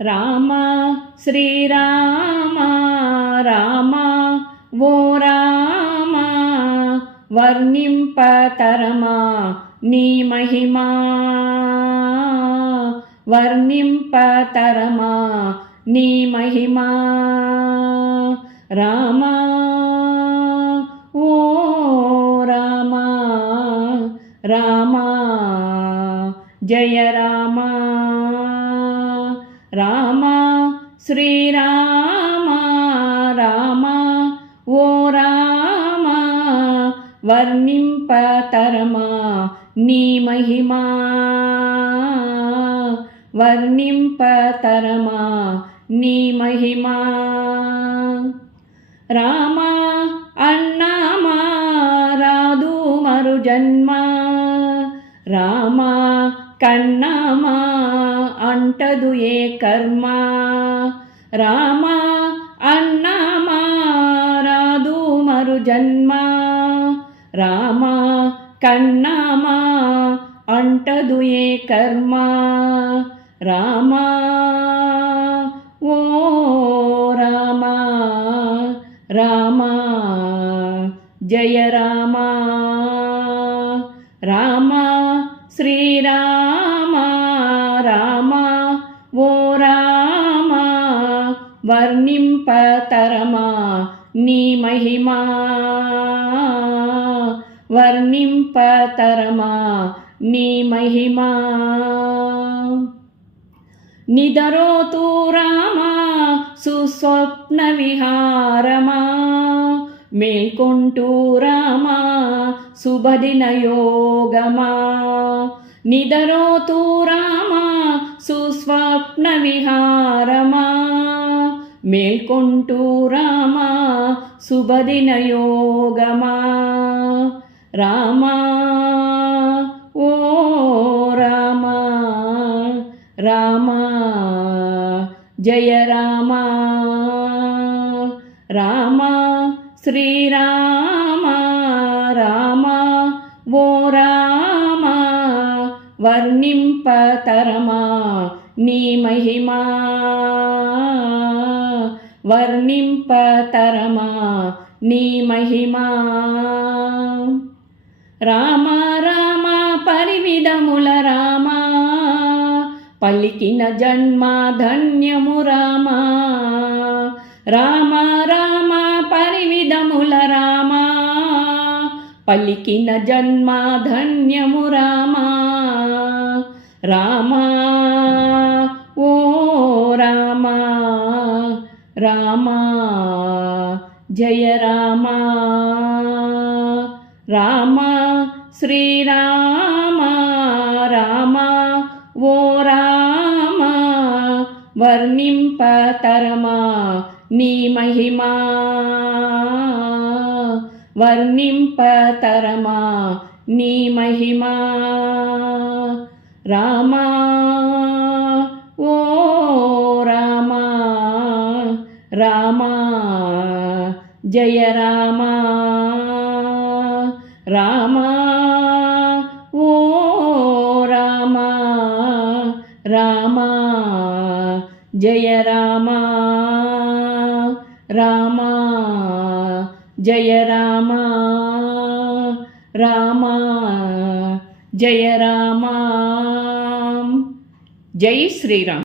రామ శ్రీరామ రామ ఓ రామ వర్ణింపతరమా నీ మహిమా. వర్ణింపతరమా నీ మహిమా. రామ ఓ రామ రామ జయ రామ రామ శ్రీరామ రామ ఓ రామ వర్ణింపతరమా నీ మహిమా వర్ణింపతరమా నీ మహిమా. రామా అన్నామా రాదు మరు జన్మ రామా కన్నామా అంటదు ఏ కర్మ? రామా అన్నామా రాదు మరు జన్మ. రామా కన్నామా అంటదు ఏ కర్మ? రామా ఓ రామా రామా జయ రామా. రామా శ్రీరామ వర్ణింపతరమా? నీ మహిమా? వర్ణింపతరమా? నీ మహిమా? నిదరోతు రామా సుస్వప్న విహారమా? మేల్కొంటూ రామా శుభదిన యోగమా? నిదరోతు రామా సుస్వప్న విహారమా? మేల్కొంటూ రామా శుభదినయోగమా. రామా ఓ రామా రామా జయ రామా. రామా శ్రీరామ రామ ఓ రామ వర్ణింపతరమా నీ మహిమా. వర్ణింపతరమా నీ మహిమా. రామ రామ పరివిధముల రామ పలికిన జన్మ ధన్యము రామ. రామ రామ పరివిధముల రామ పలికిన జన్మ ధన్యము రామ. రామ ఓ రామా జయ రామా. రామా శ్రీరామ రామ ఓ రామ. వర్ణింపతరమా నీ మహిమా. వర్ణింపతరమా నీ మహిమా. రామా ఓ రామా జయ రామా రామా ఓ రామా రామా జయ రామా రామా జయ రామా రామా జయ రామా. జై శ్రీరామ్.